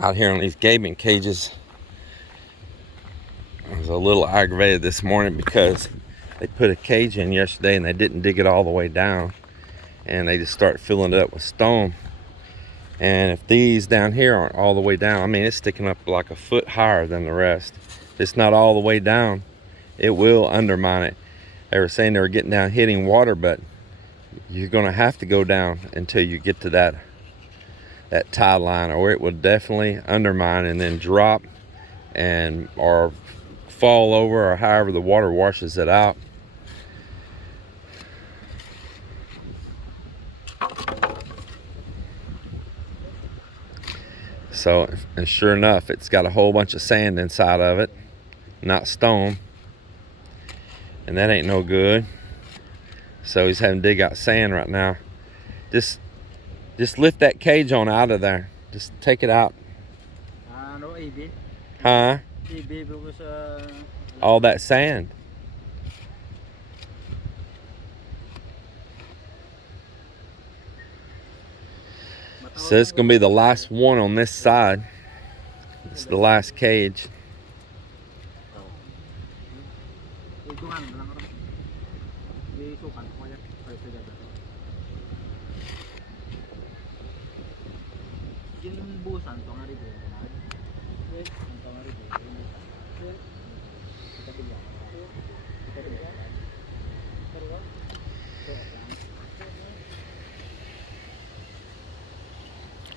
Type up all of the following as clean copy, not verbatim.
out here on these gabion cages. I was a little aggravated this morning because they put a cage in yesterday and they didn't dig it all the way down, and they just start filling it up with stone. And if these down here aren't all the way down, I mean, it's sticking up like a foot higher than the rest. If it's not all the way down, it will undermine it. They were saying they were getting down hitting water, but you're gonna have to go down until you get to that tide line, or it will definitely undermine and then drop and or fall over, or however the water washes it out. So, and sure enough, it's got a whole bunch of sand inside of it, not stone, and that ain't no good. So he's having to dig out sand right now. Just lift that cage on out of there. Just take it out. No, EB. Huh? EB because all that sand. So it's gonna be the last one on this side. It's the last cage.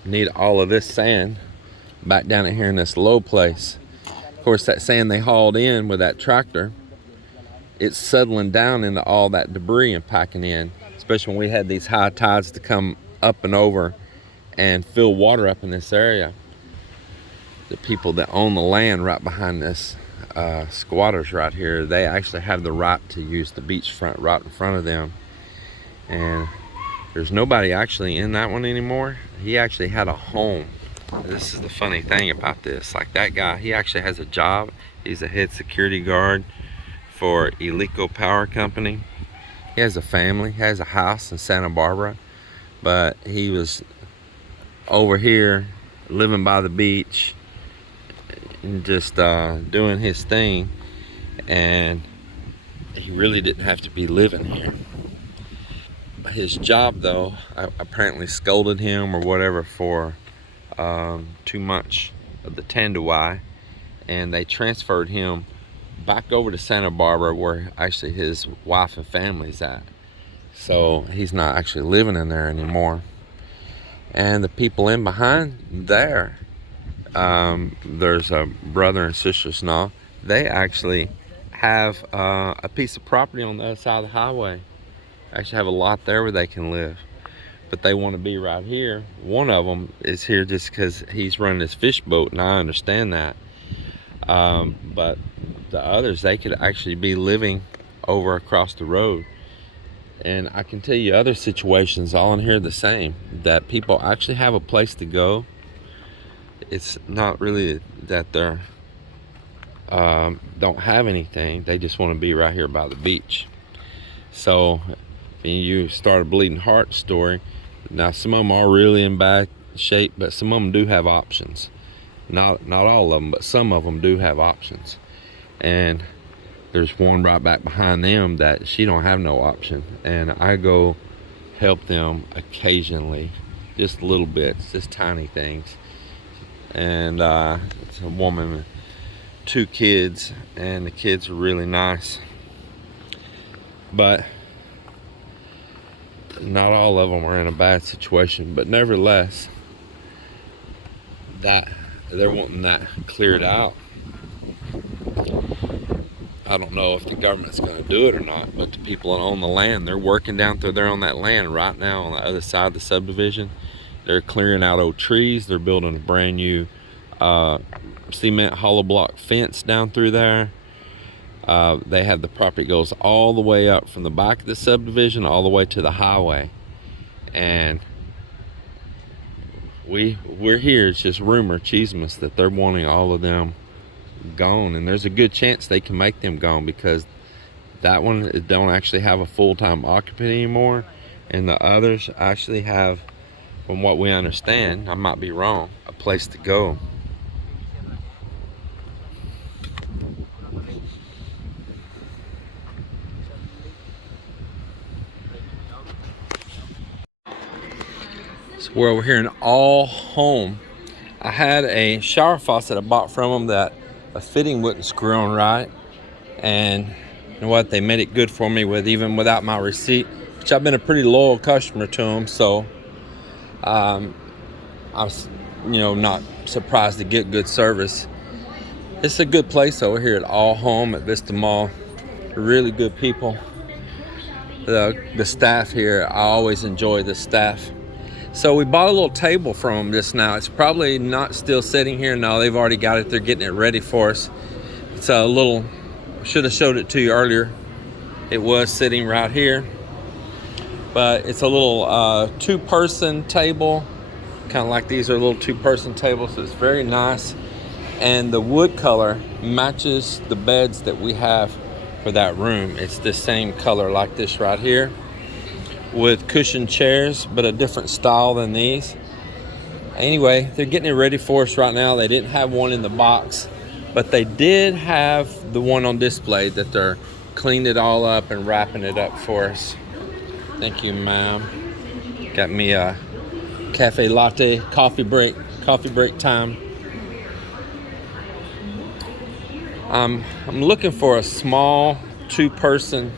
Need all of this sand back down in here in this low place. Of course, that sand they hauled in with that tractor, it's settling down into all that debris and packing in, especially when we had these high tides to come up and over and fill water up in this area. The people that own the land right behind this squatters right here, they actually have the right to use the beachfront right in front of them. And there's nobody actually in that one anymore. He actually had a home. This is the funny thing about this. Like, that guy, he actually has a job. He's a head security guard for Iloilo Power Company. He has a family, he has a house in Santa Barbara, but he was over here living by the beach and just doing his thing, and he really didn't have to be living here. His job, though, apparently scolded him or whatever for too much of the tanduay, and they transferred him back over to Santa Barbara, where actually his wife and family's at. So he's not actually living in there anymore. And the people in behind there, there's a brother and sister-in-law. They actually have a piece of property on the other side of the highway. Actually have a lot there where they can live, but they want to be right here. One of them is here just because he's running his fish boat, and I understand that. But the others, they could actually be living over across the road. And I can tell you other situations all in here the same, that people actually have a place to go. It's not really that they're don't have anything, they just want to be right here by the beach. So you start a bleeding heart story. Now, some of them are really in bad shape, but some of them do have options. Not all of them, but some of them do have options. And there's one right back behind them that she don't have no option, and I go help them occasionally, just little bits, just tiny things. And it's a woman with 2 kids, and the kids are really nice, but not all of them are in a bad situation. But nevertheless, that they're wanting that cleared out. I don't know if the government's going to do it or not, but the people that own the land, they're working down through there on that land right now on the other side of the subdivision. They're clearing out old trees. They're building a brand new cement hollow block fence down through there. They have the property goes all the way up from the back of the subdivision all the way to the highway, and we're here. It's just rumor, chismes, that they're wanting all of them gone, and there's a good chance they can make them gone, because that one don't actually have a full-time occupant anymore, and the others actually have, from what we understand, I might be wrong, a place to go. We're over here in All Home. I had a shower faucet I bought from them that a fitting wouldn't screw on right. And you know what? They made it good for me with even without my receipt, which I've been a pretty loyal customer to them. So I was, not surprised to get good service. It's a good place over here at All Home at VistaMall. Really good people. The staff here, I always enjoy the staff. So we bought a little table from them just now. It's probably not still sitting here. No, they've already got it. They're getting it ready for us. It's a little, should have showed it to you earlier. It was sitting right here. But it's a little two-person table. Kind of like these are little two-person tables. So it's very nice. And the wood color matches the beds that we have for that room. It's the same color like this right here, with cushioned chairs, but a different style than these. Anyway, they're getting it ready for us right now. They didn't have one in the box, but they did have the one on display that they're cleaning it all up and wrapping it up for us. Thank you, ma'am. Got me a cafe latte, coffee break time. I'm looking for a small two-person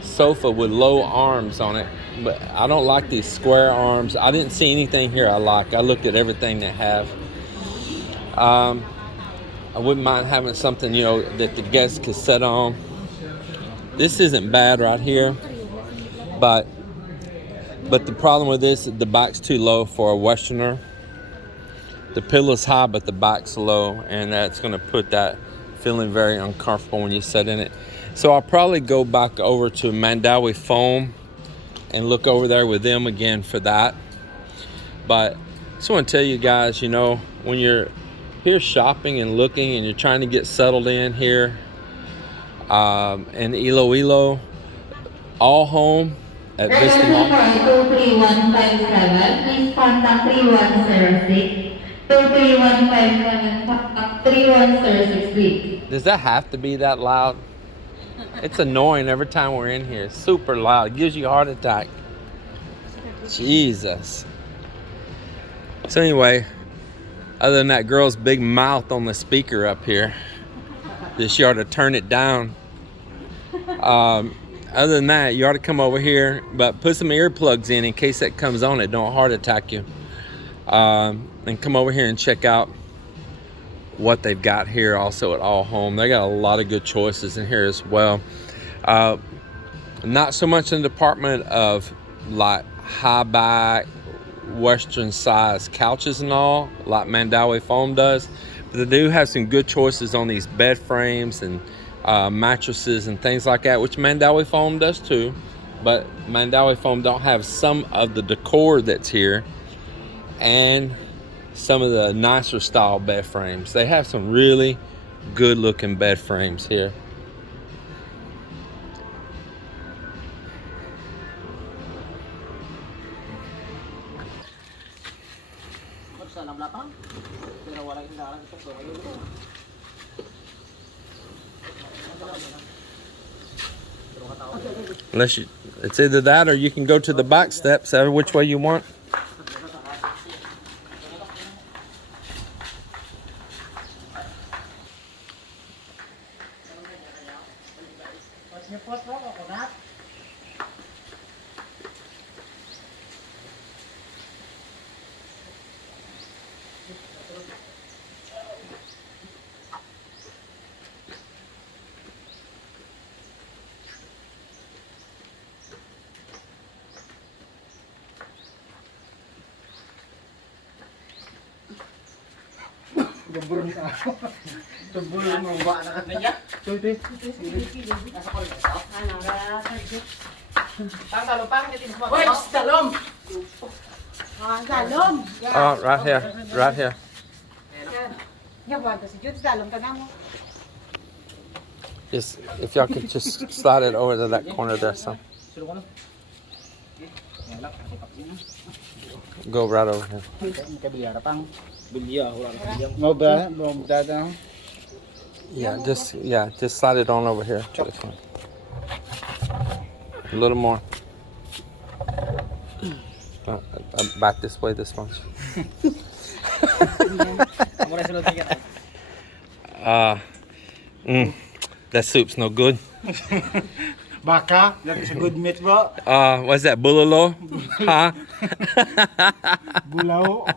sofa with low arms on it, but I don't like these square arms. I didn't see anything here I like. I looked at everything they have. I wouldn't mind having something, that the guests could sit on. This isn't bad right here, but the problem with this is the back's too low for a Westerner. The pillow's high, but the back's low, and that's going to put that feeling very uncomfortable when you sit in it. So I'll probably go back over to Mandawi Foam and look over there with them again for that. But I just want to tell you guys, when you're here shopping and looking and you're trying to get settled in here in Iloilo, All Home at VistaMall. 23157, please contact 3106. 23157, please. Does that have to be that loud? It's annoying every time we're in here. It's super loud. It gives you a heart attack. Jesus. So anyway, other than that girl's big mouth on the speaker up here, she ought to turn it down. Other than that, you ought to come over here, but put some earplugs in case that comes on. It don't heart attack you. And come over here and check out what they've got here also at All Home. They got a lot of good choices in here as well. Not so much in the department of like high back Western size couches and all like Mandawi Foam does, but they do have some good choices on these bed frames and mattresses and things like that, which Mandawi Foam does too. But Mandawi Foam don't have some of the decor that's here and some of the nicer style bed frames. They have some really good looking bed frames here. Unless it's either that or you can go to the back steps, which way you want. Oh, right here, right here. Just if y'all could just slide it over to that corner there, son. Go right over here. Yeah, just slide it on over here to this one. A little more. Back this way this much. That soup's no good. Baka, that is a good meat, bro. What's that, bulalo? Huh? Bulao.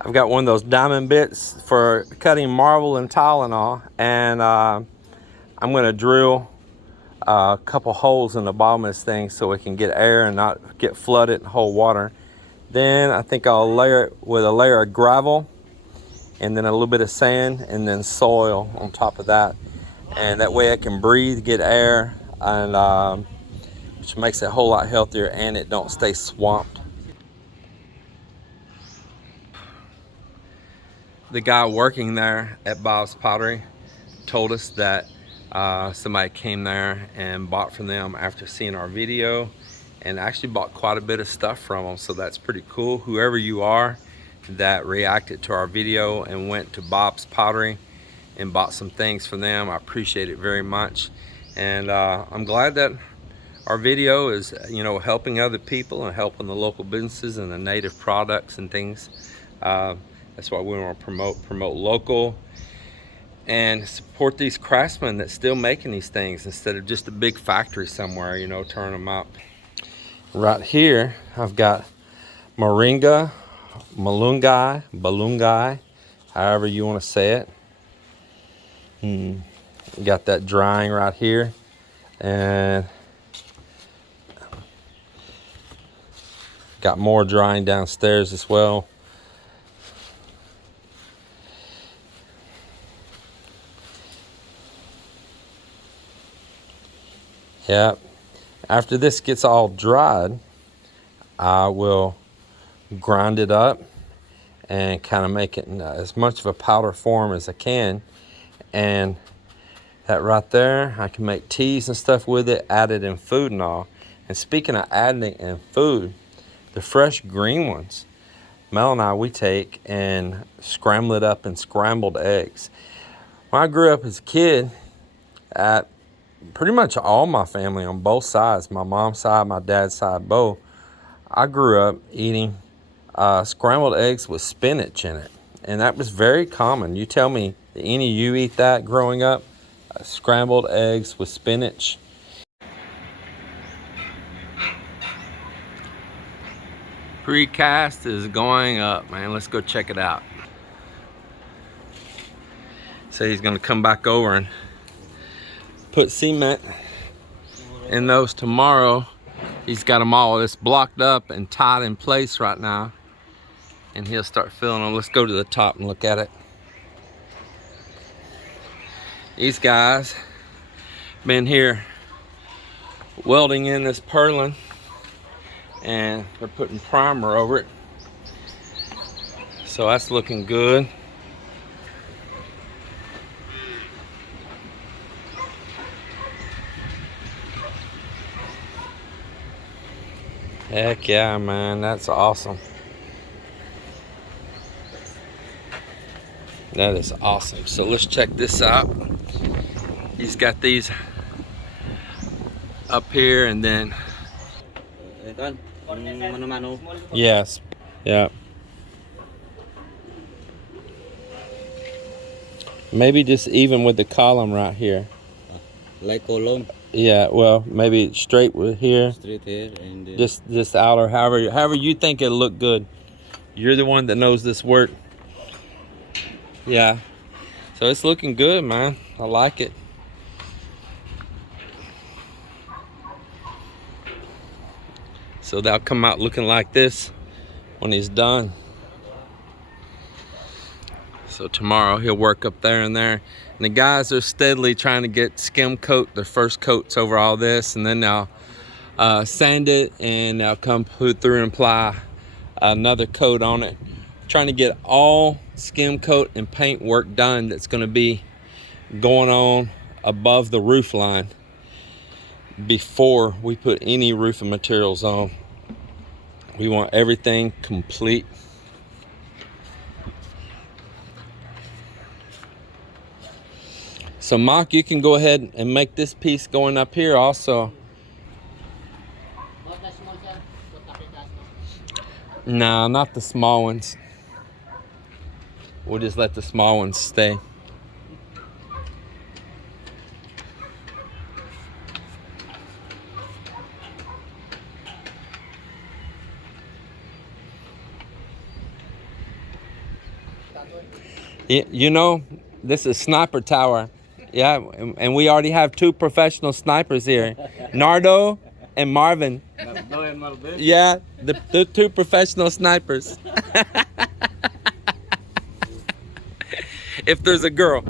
I've got one of those diamond bits for cutting marble and Tylenol, and I'm gonna drill a couple holes in the bottom of this thing so it can get air and not get flooded and hold water. Then I think I'll layer it with a layer of gravel and then a little bit of sand and then soil on top of that. And that way it can breathe, get air, and which makes it a whole lot healthier and it don't stay swamped. The guy working there at Bob's Pottery told us that somebody came there and bought from them after seeing our video and actually bought quite a bit of stuff from them, so that's pretty cool. Whoever you are that reacted to our video and went to Bob's Pottery and bought some things from them, I appreciate it very much. And I'm glad that our video is, you know, helping other people and helping the local businesses and the native products and things. That's why we want to promote local and support these craftsmen that's still making these things instead of just a big factory somewhere, you know, turning them up. Right here, I've got moringa, balungai, however you want to say it. Got that drying right here, and got more drying downstairs as well. Yeah, after this gets all dried, I will grind it up and kind of make it in as much of a powder form as I can. And that right there, I can make teas and stuff with it, add it in food and all. And speaking of adding it in food, the fresh green ones, Mel and I, we take and scramble it up in scrambled eggs. When I grew up as a kid, at pretty much all my family on both sides, my mom's side, my dad's side, both, I grew up eating scrambled eggs with spinach in it. And that was very common. You tell me, did any of you eat that growing up? Scrambled eggs with spinach. Precast is going up, man. Let's go check it out. So he's gonna come back over and put cement in those tomorrow. He's got them all, it's blocked up and tied in place right now, and he'll start filling them. Let's go to the top and look at it. These guys been here welding in this purlin, and they're putting primer over it, so that's looking good. Heck yeah, man, that's awesome. That is awesome. So let's check this out. He's got these up here, and then yes, yeah. Maybe just even with the column right here. Like column. Yeah, well, maybe straight with here. Straight here and just outer, however you think it'll look good. You're the one that knows this work. Yeah. So it's looking good, man. I like it. So that'll come out looking like this when he's done. So tomorrow he'll work up there and there. And the guys are steadily trying to get skim coat, their first coats over all this, and then they'll sand it, and they'll come put through and apply another coat on it. Trying to get all skim coat and paint work done that's going to be going on above the roof line before we put any roofing materials on. We want everything complete. So Mark, you can go ahead and make this piece going up here also. No, not the small ones. We'll just let the small ones stay. You know, this is Sniper Tower. Yeah, and we already have 2 professional snipers here. Nardo and Marvin. Yeah, the 2 professional snipers. If there's a girl.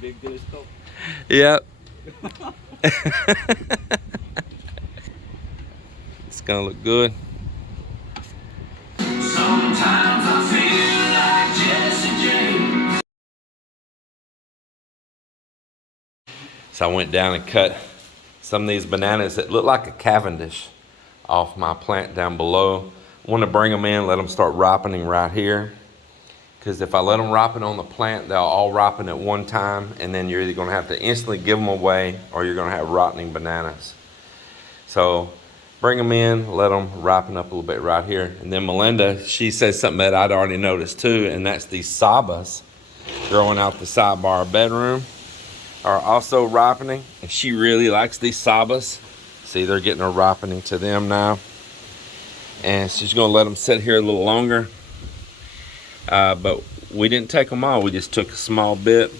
Big telescope. Yep. It's gonna look good. Sometimes I feel like Jesse James. So I went down and cut some of these bananas that look like a Cavendish off my plant down below. I want to bring them in, let them start ripening right here. Because if I let them ripen on the plant, they'll all ripen at one time, and then you're either going to have to instantly give them away or you're going to have rotting bananas. So bring them in, let them ripen up a little bit right here. And then Melinda, she says something that I'd already noticed too, and that's these sabas growing out the sidebar bedroom are also ripening. And she really likes these sabas. See, they're getting a ripening to them now. And she's going to let them sit here a little longer. But we didn't take them all. We just took a small bit.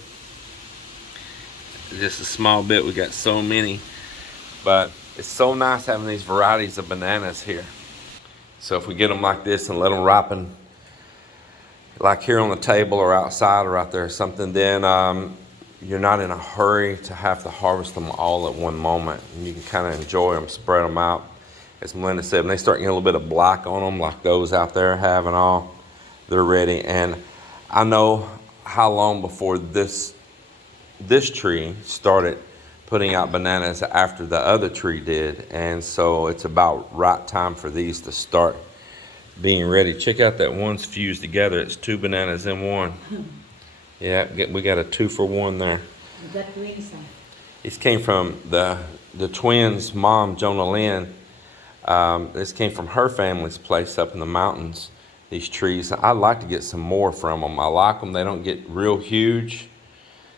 Just a small bit. We got so many. But it's so nice having these varieties of bananas here. So if we get them like this and let them ripen, like here on the table or outside or out there or something, then you're not in a hurry to have to harvest them all at one moment. And you can kind of enjoy them, spread them out. As Melinda said, when they start getting a little bit of black on them, like those out there have and all, they're ready. And I know how long before this tree started putting out bananas after the other tree did. And so it's about right time for these to start being ready. Check out that one's fused together. It's 2 bananas in one. Yeah, we got a 2-for-1 there. You got twins, huh? This came from the twins' mom, Jonah Lynn. This came from her family's place up in the mountains. These trees, I'd like to get some more from them. I like them. They don't get real huge,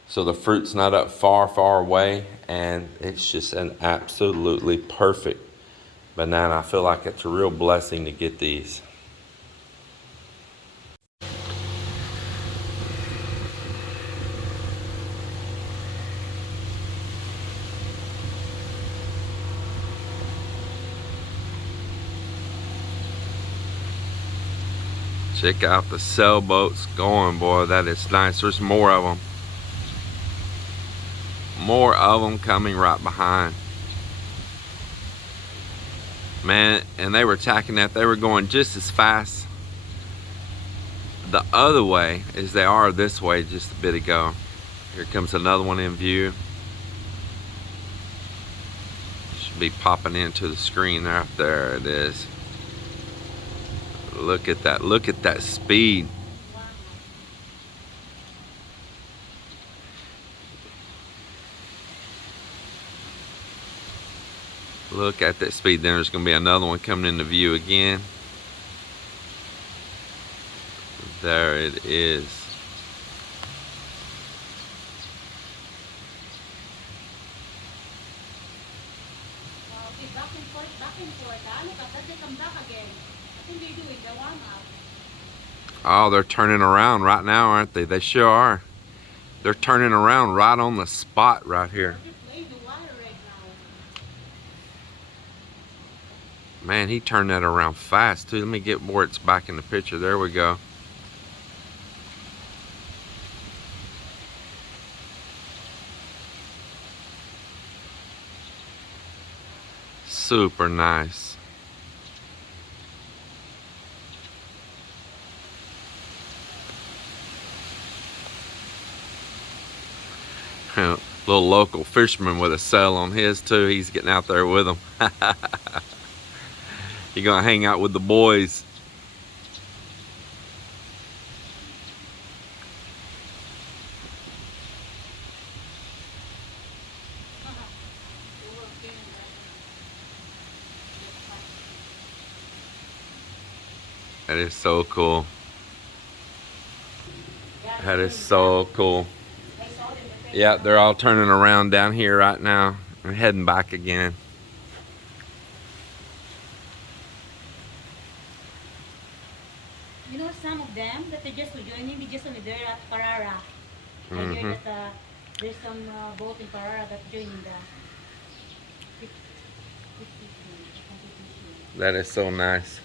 so the fruit's not up far away, and it's just an absolutely perfect banana. I feel like it's a real blessing to get these. Check out the sailboats going, boy. That is nice. There's more of them. More of them coming right behind. Man, and they were attacking that. They were going just as fast the other way as they are this way just a bit ago. Here comes another one in view. Should be popping into the screen there. There it is. Look at that. Look at that speed. Look at that speed. Then there's going to be another one coming into view again. There it is. Back and forth. Look at that, they come back again. I think they're doing the warm-up. Oh, they're turning around right now, aren't they? They sure are. They're turning around right on the spot right here. They're playing the water right now. Man, he turned that around fast too. Let me get where it's back in the picture. There we go. Super nice. Little local fisherman with a sail on his too. He's getting out there with them. You're gonna hang out with the boys. That is so cool. That is so cool. Yeah, they're all turning around down here right now and heading back again. You know, some of them that they just joining, they just there at Parara. I hear that there's some boat in Parara that joining the. That is so nice.